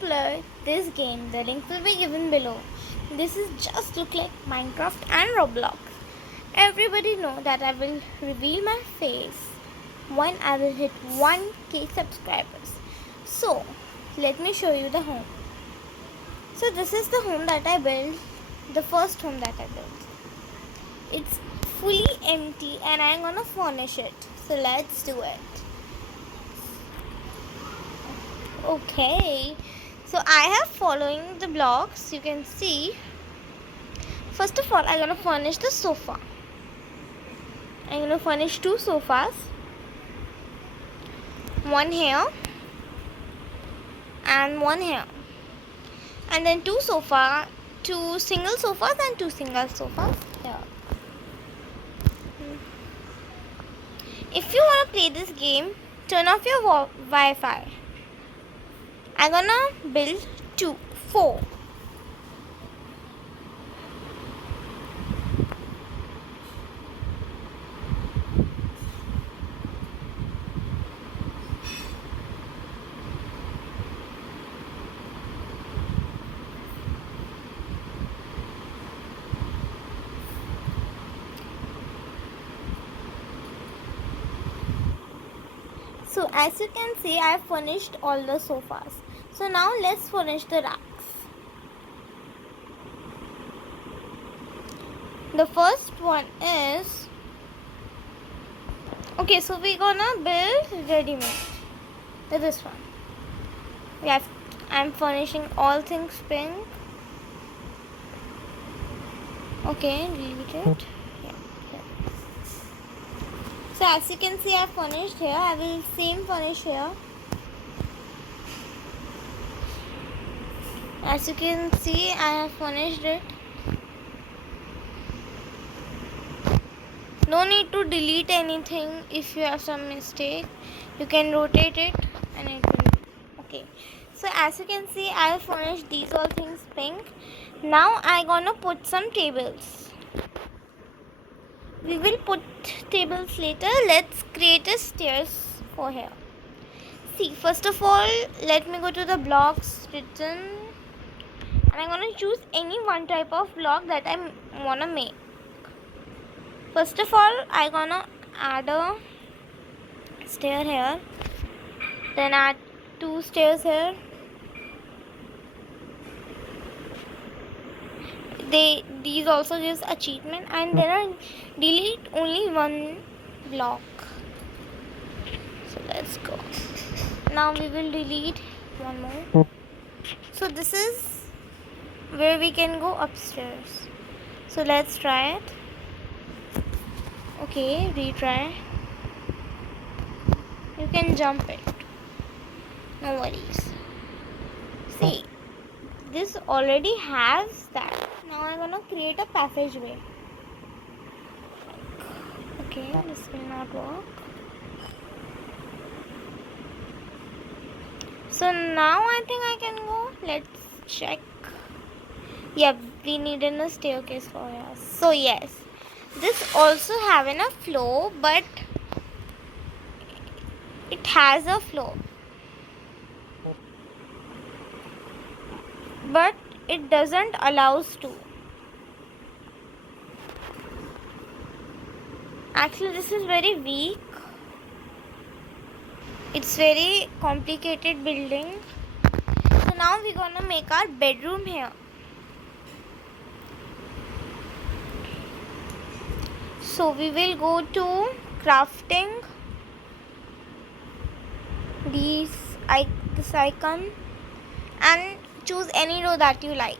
play this game. The link will be given below. This is just look like Minecraft and Roblox. Everybody know that I will reveal my face when I will hit 1k subscribers. So let me show you the home. So this is the home that I built, the first home that I built. It's fully empty and I'm gonna furnish it. So let's do it. Okay, so I have following the blocks. You can see, first of all I'm gonna furnish the sofa. I'm gonna furnish 2 sofas, one here and one here, and then 2 single sofas and 2 single sofas here. If you wanna play this game, turn off your Wi-Fi. I'm gonna build 4. So as you can see, I have furnished all the sofas. So now let's furnish the racks. The first one is, okay, so we're gonna build ready-made. This one. I'm furnishing all things pink. Okay, delete it. So as you can see, I have furnished here. I will same furnish here. As you can see, I have furnished it. No need to delete anything. If you have some mistake, you can rotate it and it will be okay. So as you can see, I have furnished these all things pink. Now I gonna put some tables. We will put tables later. Let's create a stairs for here. See, first of all, let me go to the blocks written, and I'm gonna choose any one type of block that I wanna make. First of all, I'm gonna add a stair here, then add 2 stairs here. These also gives achievement, and then I delete only one block. So let's go. Now we will delete one more. So this is where we can go upstairs. So let's try it. Okay, retry. You can jump it. No worries. See, this already has that. Now I'm gonna create a passageway. Okay, this will not work. So now I think I can go. Let's check. Yeah, we need a staircase for us. So yes, this also having a flow, but it has a flow, but it doesn't allow us to. Actually, this is very weak. It's very complicated building. So now we're gonna make our bedroom here. So we will go to crafting, this icon, and choose any row that you like.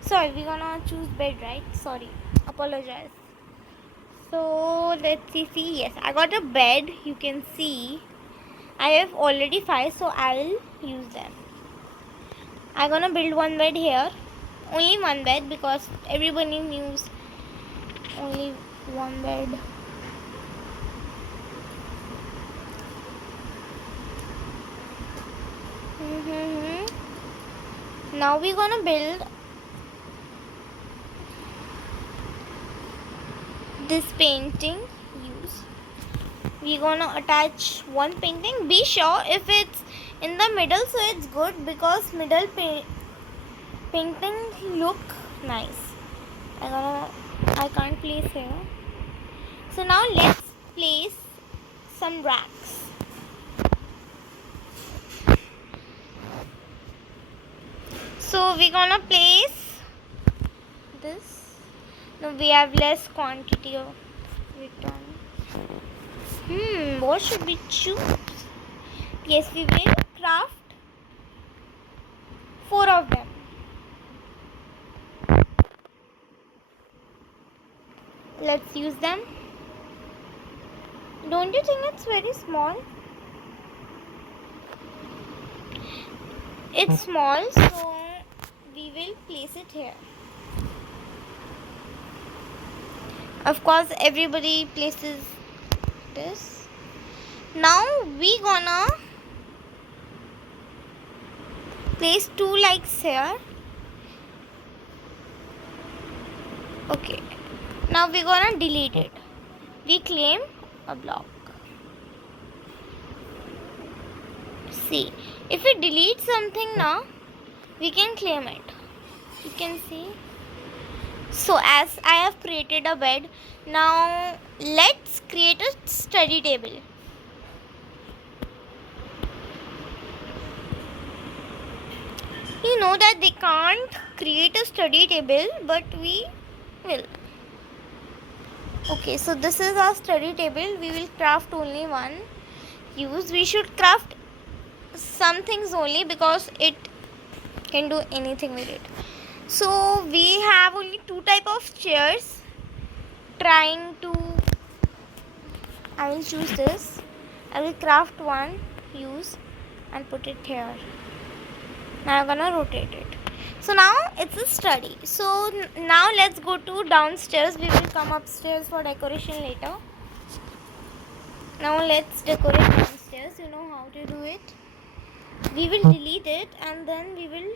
Sorry, we're gonna choose bed, right? Sorry, apologize. So let's see. Yes, I got a bed. You can see I have already 5, so I'll use them. I'm gonna build one bed here, only one bed, because everybody needs only one bed. Now we're gonna build this painting. We're gonna attach one painting. Be sure if in the middle, so it's good because middle painting look nice. I can't place here. So now let's place some racks. So we're gonna place this. No, we have less quantity of return. What should we choose? Yes, we will craft 4 of them. Let's use them. Don't you think it's very small? It's small, so we will place it here. Of course, everybody places this. Now we gonna place 2 likes here. Okay. Now we're gonna delete it. We claim a block. See, if we delete something now, we can claim it. You can see. So as I have created a bed, now let's create a study table. You know that they can't create a study table, but we will. Okay, so this is our study table. We will craft only one use. We should craft some things only because it can do anything with it. So we have only 2 type of chairs. I will choose this. I will craft one use and put it here. Now I'm gonna rotate it. So now it's a study. So now let's go to downstairs. We will come upstairs for decoration later. Now let's decorate downstairs. You know how to do it. We will delete it and then we will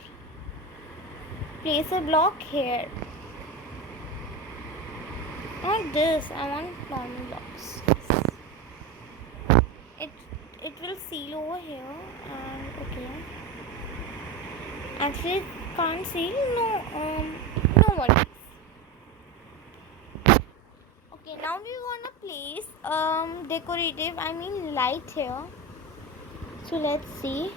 place a block here. Not this. I want normal blocks. It will seal over here and okay. Actually, can't seal. No worries. Okay, now we wanna place decorative. I mean light here. So let's see.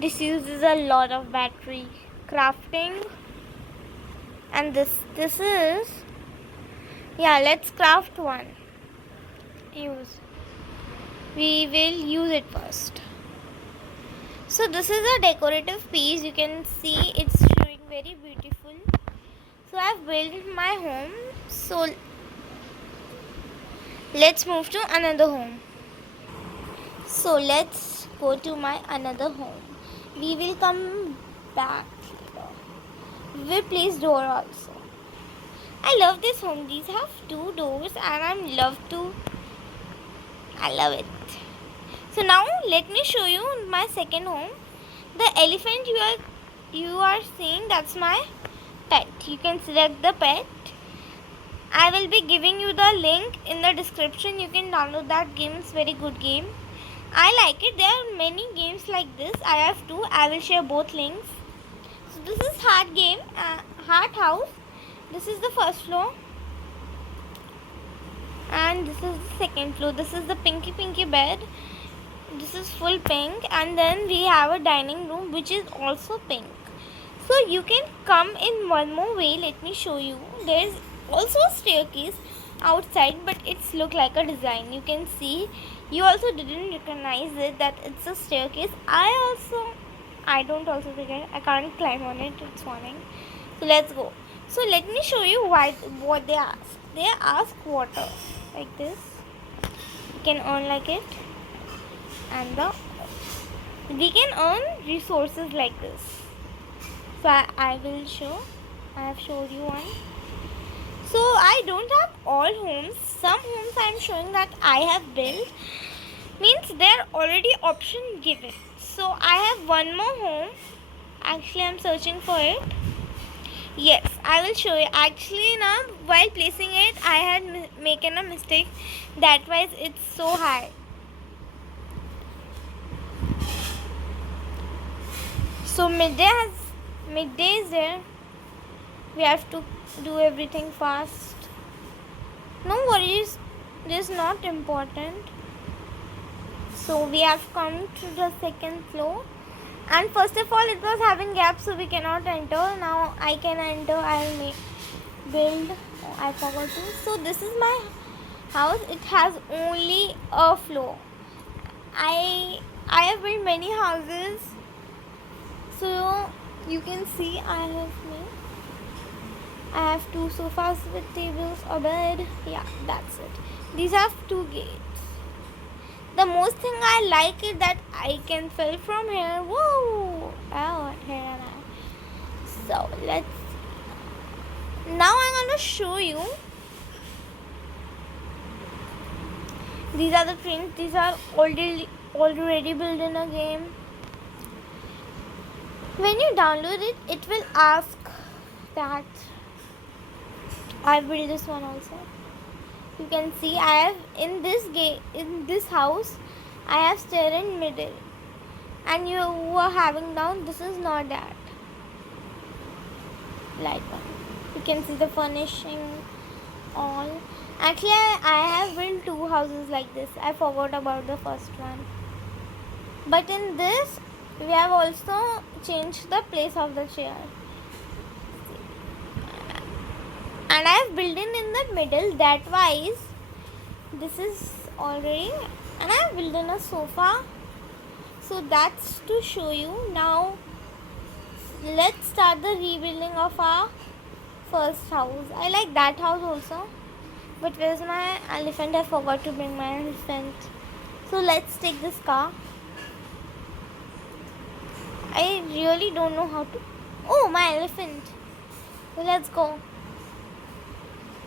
This uses a lot of battery. Crafting. And this is, yeah, let's craft one. We will use it first. So this is a decorative piece. You can see it's showing very beautiful. So I've built my home. So let's move to another home. So let's go to my another home. We will come back here. We will place door also. I love this home. These have 2 doors and I love it. So now let me show you my second home. The elephant you are seeing, that's my pet. You can select the pet. I will be giving you the link in the description. You can download that game. It's very good game. I like it. There are many games like this. I have 2. I will share both links. So this is Heart House. This is the first floor. And this is the second floor. This is the pinky bed. This is full pink. And then we have a dining room which is also pink. So you can come in one more way. Let me show you. There is also a staircase outside, but it's look like a design. You can see. You also didn't recognize it that it's a staircase. I don't also think I can't climb on it. It's warning. So let's go. So let me show you what they ask. They ask water like this. You can earn like it, and we can earn resources like this. So I will show. I have showed you one. So I don't have all homes. Some homes I am showing that I have built. Means they're already option given. So I have one more home. Actually, I'm searching for it. Yes, I will show you. Actually, now while placing it, I had making a mistake. That why it's so high. So midday is there. We have to do everything fast. No worries, this is not important. So we have come to the second floor, and first of all it was having gaps, so we cannot enter. Now I can enter. I'll build. Oh, I forgot to. So this is my house. It has only a floor. I have built many houses, so you can see I have 2 sofas with tables, a bed. Yeah, that's it. These have 2 gates. The most thing I like is that I can fill from here. Whoa! Oh, here am I. So let's. Now I'm gonna show you. These are the things. These are already built in a game. When you download it, it will ask that I built this one also. You can see I have in this house I have stair in middle, and you are having down. This is not that light one. You can see the furnishing all. Actually, I have built 2 houses like this. I forgot about the first one. But in this, we have also changed the place of the chair. And I have built in the middle. That wise, this is already. And I have built in a sofa. So that's to show you. Now, let's start the rebuilding of our first house. I like that house also. But where's my elephant? I forgot to bring my elephant. So let's take this car. I really don't know how to. Oh, my elephant. So let's go.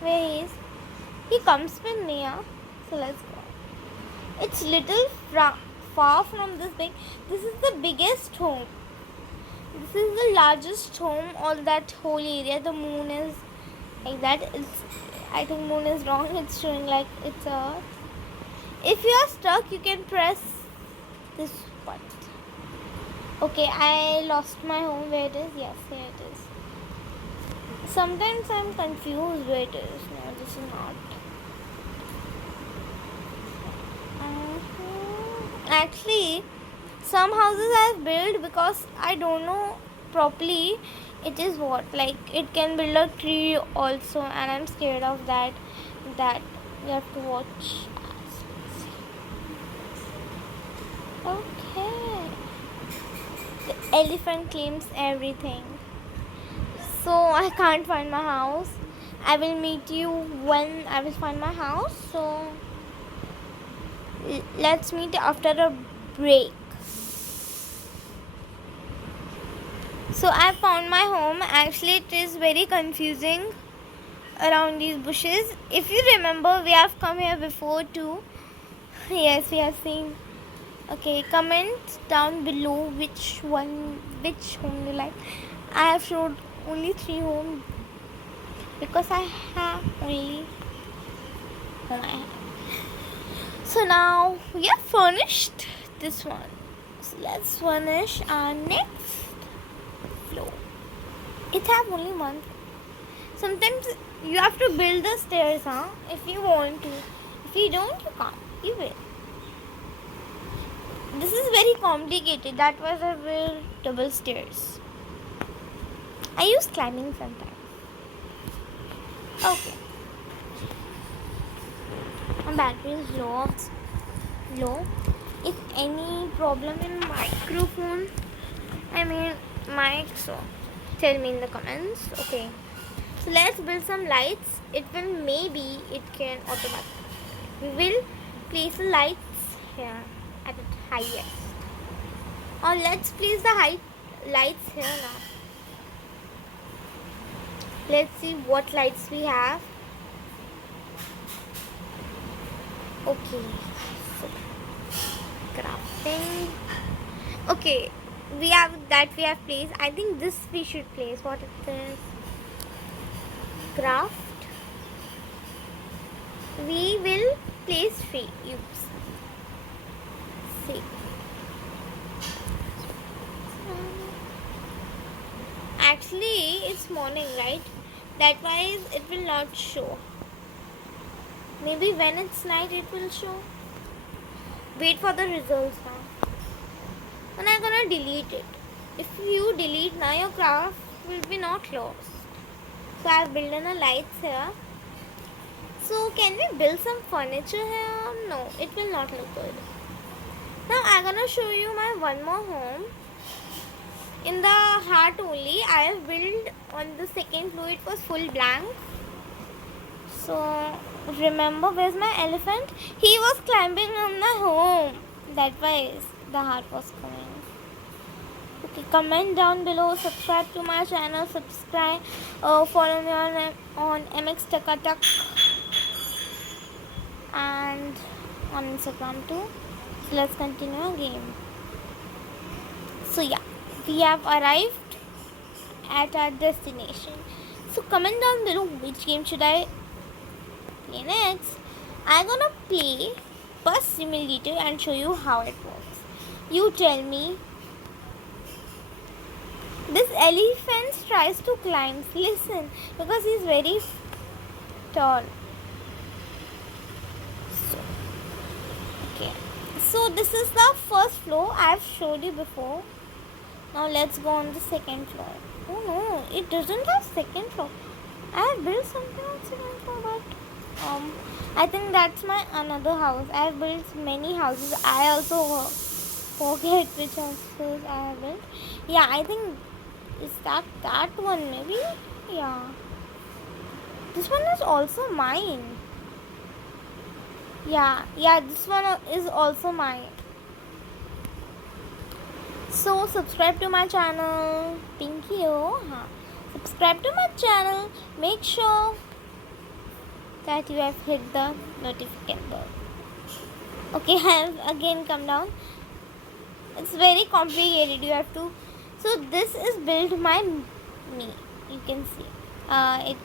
Where he is? He comes with me, yeah? So let's go. It's little far from this big. This is the biggest home. This is the largest home. All that whole area. The moon is like that. I think moon is wrong. It's showing like it's Earth. If you are stuck, you can press this button. Okay, I lost my home. Where it is? Yes, here it is. Sometimes I'm confused where it is. No, this is not. Actually, some houses I've built because I don't know properly. It is what, like it can build a tree also, and I'm scared of that. That we have to watch. Okay. The elephant claims everything. So I can't find my house. I will meet you when I will find my house. So let's meet after a break. So I found my home. Actually, it is very confusing around these bushes. If you remember, we have come here before too. Yes, we have seen. Okay, comment down below which home you like. I have showed only 3 homes because I have only home I have. So now we have furnished this one. So let's furnish our next floor. It have only one. Sometimes you have to build the stairs, if you want to. If you don't, you can't. You will. This is very complicated. That was a real double stairs. I use climbing sometimes. Okay. My battery is low. If any problem in microphone, mic, so tell me in the comments. Okay. So let's build some lights. It can automatically. We will place the lights here at the highest. Or let's place the lights here now. Let's see what lights we have. Okay. So, crafting. Okay. We have placed. I think this we should place. What it is. craft. We will place 3 cubes. See. Actually, it's morning, right? That why it will not show. Maybe when it's night, it will show. Wait for the results now. And I'm gonna delete it. If you delete now, your craft will be not lost. So I've built in a lights here. So can we build some furniture here? No, it will not look good. Now I'm gonna show you my one more home. In the heart only, I have built on the second floor. It was full blank. So remember, where's my elephant? He was climbing on the home. That why the heart was coming. Okay, comment down below, subscribe to my channel, subscribe, follow me on MX Takatak and on Instagram too. So let's continue our game. So yeah, we have arrived at our destination. So comment down below which game should I play next. I'm gonna play Bus Simulator and show you how it works. You tell me. This elephant tries to climb. Listen, because he's very tall. So this is the first floor. I've showed you before. Now let's go on the second floor. Oh no, it doesn't have second floor. I have built something on second floor, but I think that's my another house. I have built many houses. I also forget which houses I have built. Yeah, I think is that one maybe? Yeah. This one is also mine. Yeah, this one is also mine. So subscribe to my channel. Pinky subscribe to my channel. Make sure that you have hit the notification bell. Okay, I have again come down. It's very complicated. You have to. So this is built by me. You can see it.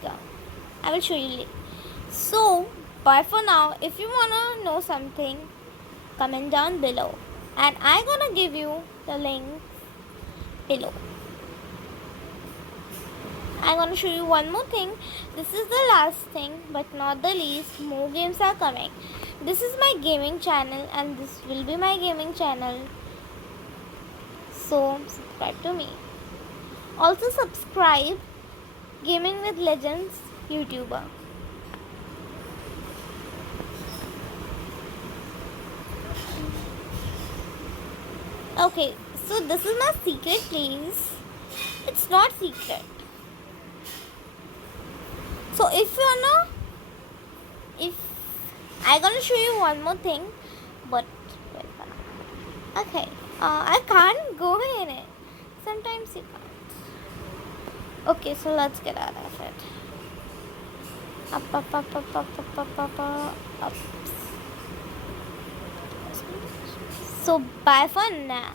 I will show you later. So bye for now. If you wanna know something, comment down below, and I'm gonna give you the link below. I'm gonna show you one more thing. This is the last thing, but not the least. More games are coming. This is my gaming channel, and this will be my gaming channel. So subscribe to me. Also subscribe Gaming with Legends YouTuber. Okay, so this is my secret place. It's not secret. So if I'm gonna show you one more thing, but okay, I can't go in it. Sometimes you can't. Okay, so let's get out of it. Up. So bye for now.